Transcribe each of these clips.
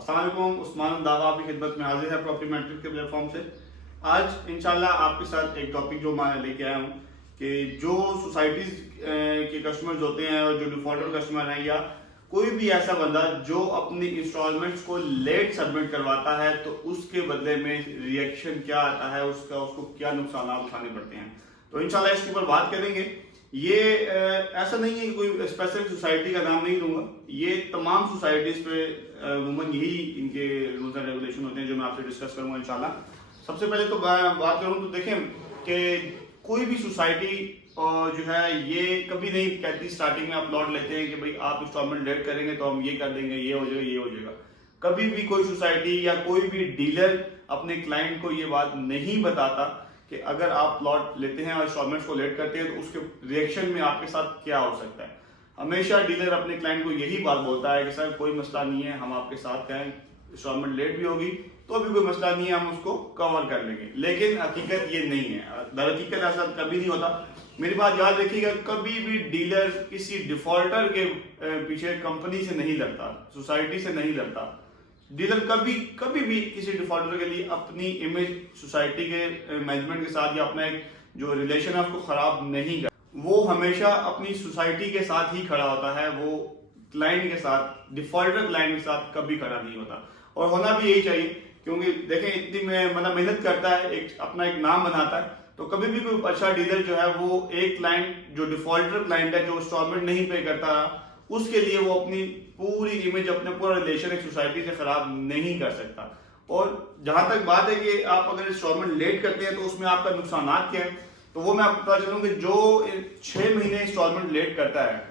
अस्सलाम वालेकुम, उस्मान दावा आपकी खिदमत में हाजिर है प्रॉपर्टी मैट्रिक के प्लेटफॉर्म से। आज इंशाल्लाह आपके साथ एक टॉपिक जो मैं लेके आया हूँ कि जो सोसाइटीज़ के कस्टमर्स होते हैं और जो डिफॉल्टर कस्टमर हैं या कोई भी ऐसा बंदा जो अपनी इंस्टॉलमेंट्स को लेट सबमिट करवाता है तो उसके बदले में रिएक्शन क्या आता है, उसको क्या नुकसान उठाने पड़ते हैं। तो इंशाल्लाह इसके ऊपर बात करेंगे। ये ऐसा नहीं है कि कोई स्पेसिफिक सोसाइटी का नाम नहीं लूंगा, ये तमाम सोसाइटीज पे वुमन यही इनके रूल्स एंड रेगुलेशन होते हैं जो मैं आपसे डिस्कस करूंगा इंशाल्लाह। सबसे पहले तो बात करूं तो देखें कि कोई भी सोसाइटी जो है ये कभी नहीं कहती स्टार्टिंग में आप प्लॉट लेते हैं कि भाई आप इंस्टॉलमेंट लेट करेंगे तो हम ये कर देंगे, ये हो जाएगा, ये हो जाएगा। कभी भी कोई सोसाइटी या कोई भी डीलर अपने क्लाइंट को ये बात नहीं बताता कि अगर आप प्लॉट लेते हैं और इंस्टॉलमेंट्स को लेट करते हैं तो उसके रिएक्शन में आपके साथ क्या हो सकता है। हमेशा डीलर अपने क्लाइंट को यही बात बोलता है कि सर कोई मसला नहीं है, हम आपके साथ हैं, इंस्टॉलमेंट लेट भी होगी तो भी कोई मसला नहीं है, हम उसको कवर कर लेंगे। लेकिन हकीकत ये नहीं है, दर हकीकत ऐसा कभी नहीं होता। मेरी बात याद रखिएगा, कभी भी डीलर किसी डिफॉल्टर के पीछे कंपनी से नहीं लड़ता, सोसाइटी से नहीं लड़ता। डीलर कभी कभी भी किसी डिफॉल्टर के लिए अपनी इमेज सोसाइटी के मैनेजमेंट के साथ या अपना एक जो रिलेशन है उसको खराब नहीं कर, वो हमेशा अपनी सोसाइटी के साथ ही खड़ा होता है। वो क्लाइंट के साथ, डिफॉल्टर क्लाइंट के साथ कभी खड़ा नहीं होता और होना भी यही चाहिए, क्योंकि देखें इतनी मतलब मेहनत करता है, अपना एक नाम बनाता है। तो कभी भी कोई अच्छा डीलर जो है वो एक क्लाइंट जो डिफॉल्टर क्लाइंट है, जो इंस्टॉलमेंट नहीं पे करता, उसके लिए वो अपनी पूरी इमेज, अपना पूरा रिलेशन एक सोसाइटी से खराब नहीं कर सकता। और जहां तक बात है कि आप अगर इंस्टॉलमेंट लेट करते हैं तो उसमें आपका नुकसान क्या है, तो वो मैं आपको बता चलूँ कि जो 6 महीने इंस्टॉलमेंट लेट करता है,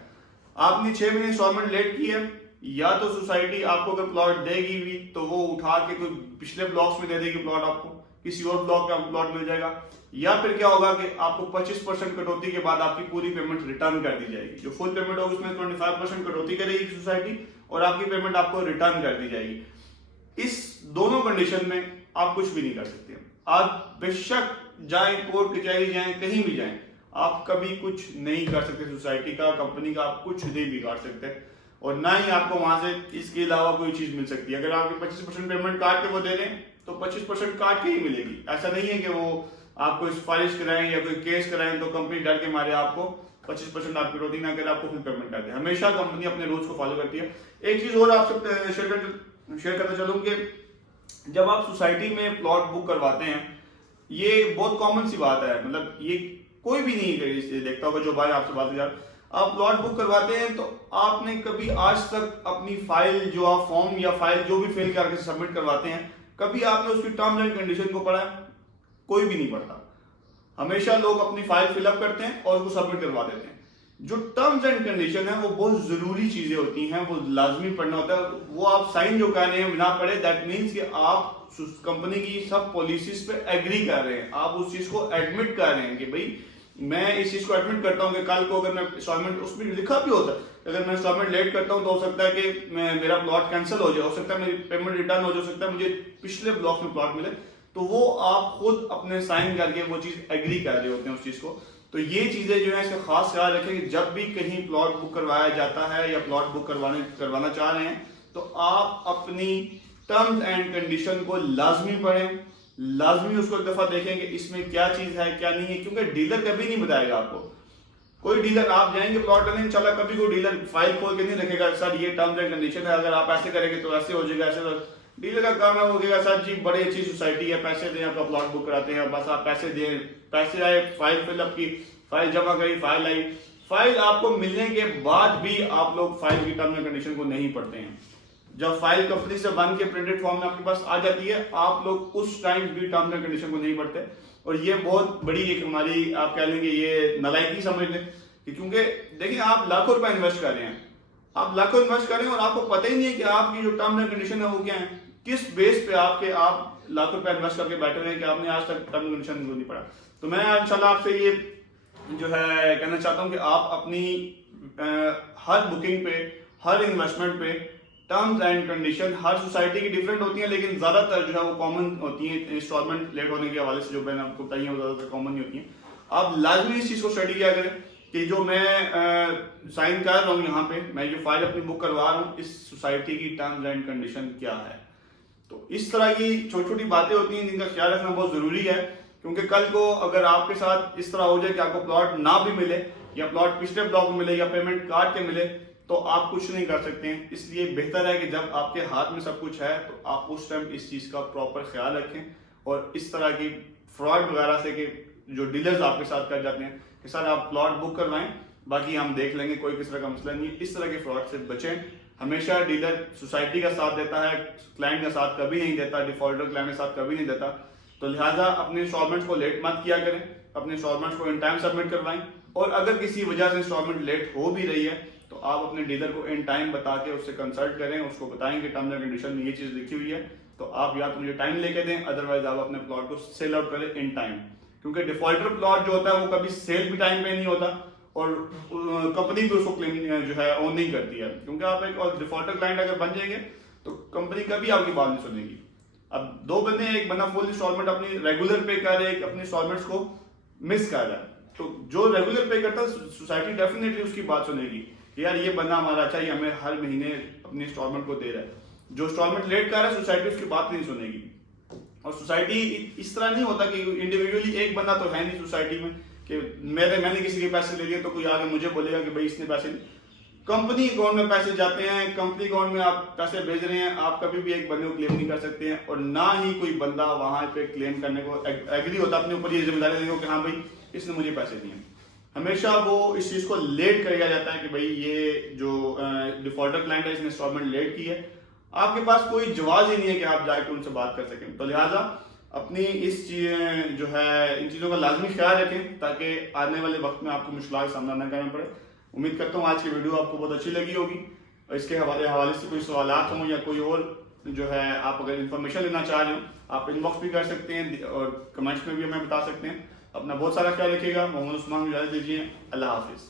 आपने 6 महीने इंस्टॉलमेंट लेट की है, या तो सोसाइटी आपको अगर प्लॉट देगी भी तो वो उठा के कोई पिछले ब्लॉक्स में दे देगी प्लॉट, आपको किसी और ब्लॉक पे आपको प्लॉट मिल जाएगा, या फिर क्या होगा कि आपको 25% कटौती के बाद आपकी पूरी पेमेंट रिटर्न कर दी जाएगी। जो फुल पेमेंट होगी उसमें 25% कटौती करेगी सोसाइटी और आपकी पेमेंट आपको रिटर्न कर दी जाएगी। इस दोनों कंडीशन में आप कुछ भी नहीं कर सकते। आप बेशक जाए कोर्ट कचहरी जाए, कहीं भी जाए, आप कभी कुछ नहीं कर सकते। सोसाइटी का, कंपनी का आप कुछ नहीं बिगाड़ सकते और ना ही आपको वहां से इसके अलावा कोई चीज मिल सकती है। अगर आपकी 25% पेमेंट काट के वो दे दें तो 25% काट के ही मिलेगी। ऐसा नहीं है कि वो आपको फाइलिश कराएं या कोई केस कराएं तो कंपनी डर के मारे आपको 25% आपकी कटौती ना करे, आपको फुल पेमेंट कर दे। हमेशा कंपनी अपने रूल्स को फॉलो करती है। एक चीज और आपसे शेयर करना चाहूँ कि जब आप सोसाइटी में प्लॉट बुक करवाते हैं, ये बहुत कॉमन सी बात है, मतलब ये कोई भी नहीं देखता होगा जो भाई आपसे बात कर, आप प्लॉट बुक करवाते हैं तो आपने कभी आज तक अपनी फाइल, जो आप फॉर्म या फाइल जो भी फिल करके सबमिट करवाते हैं, कभी आपने उसकी टर्म्स एंड कंडीशन को पढ़ा है? कोई भी नहीं पढ़ता। हमेशा लोग अपनी फाइल फिलअप करते हैं और उसको सबमिट करवा देते हैं। जो टर्म्स एंड कंडीशन है वो बहुत जरूरी चीजें होती हैं, वो लाजमी पढ़ना होता है। वो आप साइन जो कर रहे हैं बिना पढ़े, दैट मीन्स कि आप कंपनी की सब पॉलिसीज पे एग्री कर रहे हैं, आप उस चीज को एडमिट कर रहे हैं कि भाई मैं इस चीज को एडमिट करता हूं कि कल को अगर मैं इंस्टॉलमेंट, उसमें लिखा भी होता है अगर मैं इंस्टॉलमेंट लेट करता हूं तो हो सकता है कि मेरा प्लॉट कैंसिल हो जाए, हो सकता है मेरी पेमेंट रिटर्न हो सकता है, मुझे पिछले ब्लॉक में प्लॉट मिले, तो वो आप खुद अपने साइन करके वो चीज एग्री कर रहे होते हैं उस चीज को। तो ये चीजें जो है इसका खास ख्याल रखें कि जब भी कहीं प्लॉट बुक करवाया जाता है या प्लॉट बुक करवाना चाह रहे हैं तो आप अपनी टर्म्स एंड कंडीशन को लाजमी पढ़ें, लाजमी उसको एक दफा देखें कि इसमें क्या चीज है क्या नहीं है, क्योंकि डीलर कभी नहीं बताएगा आपको। कोई डीलर, आप जाएंगे प्लॉट लेने, इंशाल्लाह कभी कोई डीलर फाइल खोल के नहीं रखेगा सर ये टर्म्स एंड कंडीशन है, अगर आप ऐसे करेंगे तो ऐसे हो जाएगा, ऐसे तो डीलर का काम है वो कहेगा सर जी बड़ी अच्छी सोसाइटी है, पैसे दें, आपका प्लॉट बुक कराते हैं, बस आप पैसे दें, पैसे आए, फाइल फिलअप की, फाइल जमा करी, फाइल आई, फाइल आपको मिलने के बाद भी आप लोग फाइल की टर्म एंड कंडीशन को नहीं पढ़ते हैं। जब फाइल कंपनी से बन के प्रिंटेड फॉर्म में आपके पास आ जाती है, आप लोग उस टाइम भी टर्म एंड कंडीशन को नहीं पढ़ते और ये बहुत बड़ी एक हमारी, आप कह लेंगे ये नालायकी समझ लें, क्योंकि देखिए आप लाखों रुपए इन्वेस्ट कर रहे हैं, आप लाखों इन्वेस्ट कर रहे हैं और आपको पता ही नहीं है कि आपकी जो टर्म एंड कंडीशन है वो क्या है, किस बेस पे आप लाखों रुपए इन्वेस्ट करके बैठे हुए हैं कि आपने आज तक टर्म एंड कंडीशन को नहीं पढ़ा। तो मैं इंशाल्लाह आपसे ये जो है कहना चाहता हूं कि आप अपनी हर बुकिंग पे, हर इन्वेस्टमेंट पे terms and condition, her society की डिफरेंट होती है लेकिन ज्यादातर जो है वो कॉमन होती है। इंस्टॉलमेंट लेट होने के हवाले से जो मैंने आपको बताई है वो ज्यादातर कॉमन ही होती है। आप लाजमी इस चीज को स्टडी किया करें कि जो मैं साइन कर रहा हूँ यहाँ पे, मैं जो फाइल अपनी बुक करवा रहा हूँ, इस सोसाइटी की टर्म्स एंड कंडीशन क्या है। तो इस तरह की छोटी छोटी बातें होती हैं जिनका ख्याल रखना बहुत ज़रूरी है, क्योंकि कल को अगर आपके साथ इस तरह हो जाए कि आपको प्लॉट ना भी मिले या प्लॉट पिछले ब्लॉक में मिले या पेमेंट काट के मिले, तो आप कुछ नहीं कर सकते हैं। इसलिए बेहतर है कि जब आपके हाथ में सब कुछ है तो आप उस टाइम इस चीज़ का प्रॉपर ख्याल रखें, और इस तरह की फ्रॉड वगैरह से कि जो डीलर्स आपके साथ कर जाते हैं कि सर आप प्लॉट बुक करवाएं, बाकी हम देख लेंगे, कोई किस तरह का मसला नहीं है, इस तरह के फ्रॉड से बचें। हमेशा डीलर सोसाइटी का साथ देता है, क्लाइंट का साथ कभी नहीं देता, डिफॉल्टर क्लाइंट के साथ कभी नहीं देता। तो लिहाजा अपने इंस्टॉलमेंट्स को लेट मत किया करें, अपने इंस्टॉलमेंट्स को इन टाइम सबमिट करवाएं, और अगर किसी वजह से इंस्टॉलमेंट लेट हो भी रही है तो आप अपने डीलर को इन टाइम बता के उससे कंसल्ट करें, उसको बताएं कि टर्म्स एंड कंडीशन में ये चीज़ लिखी हुई है, तो आप या तो मुझे टाइम लेके दें, अदरवाइज आप अपने प्लॉट को सेल आउट करें इन टाइम। क्योंकि डिफॉल्टर प्लॉट जो होता है वो कभी सेल भी टाइम पे नहीं होता, और कंपनी भी उसको क्लेम जो है ऑन नहीं करती है, क्योंकि आप एक और डिफॉल्टर क्लाइंट अगर बन जाएंगे तो कंपनी कभी आपकी बात नहीं सुनेगी। अब दो बंदे, एक बंदा फुल इंस्टॉलमेंट अपनी रेगुलर पे कर रहा है, एक अपनी इंस्टॉलमेंट्स को मिस कर रहा है, तो जो रेगुलर पे करता है सोसाइटी डेफिनेटली उसकी बात सुनेगी कि यार ये बंदा हमारा अच्छा ही हमें हर महीने अपनी इंस्टॉलमेंट को दे रहा है। जो इंस्टॉलमेंट लेट कर रहा है सोसाइटी उसकी बात नहीं सुनेगी। और सोसाइटी इस तरह नहीं होता कि इंडिविजुअली एक बंदा तो है नहीं सोसाइटी में कि मैंने किसी के पैसे ले लिए तो कोई आगे मुझे बोलेगा कि भाई इसने पैसे, कंपनी अकाउंट में पैसे जाते हैं, कंपनी अकाउंट में आप पैसे भेज रहे हैं, आप कभी भी एक बंदे को क्लेम नहीं कर सकते हैं, और ना ही कोई बंदा वहां पे क्लेम करने को एग्री होता अपने ऊपर ये जिम्मेदारी लेने को कि हाँ भाई इसने मुझे पैसे दिए। हमेशा वो इस चीज को लेट कर दिया जाता है कि भाई ये जो डिफॉल्टर क्लाइंट है इसने इंस्टॉलमेंट लेट की है, आपके पास कोई जवाब ही नहीं है कि आप जाके उनसे बात कर सकें। तो लिहाजा अपनी इस चीज जो है इन चीज़ों का लाजमी ख्याल रखें ताकि आने वाले वक्त में आपको मुश्किल का सामना न करना पड़े। उम्मीद करता हूँ आज की वीडियो आपको बहुत अच्छी लगी होगी। इसके हवाले से कोई सवालात हों या कोई और जो है आप अगर इन्फॉर्मेशन लेना चाह रहे हो आप इनबॉक्स भी कर सकते हैं और कमेंट्स में भी हमें बता सकते हैं। अपना बहुत सारा ख्याल रखिएगा। मोहम्मद उस्मान को इजाज़त दीजिए। अल्लाह हाफिज़।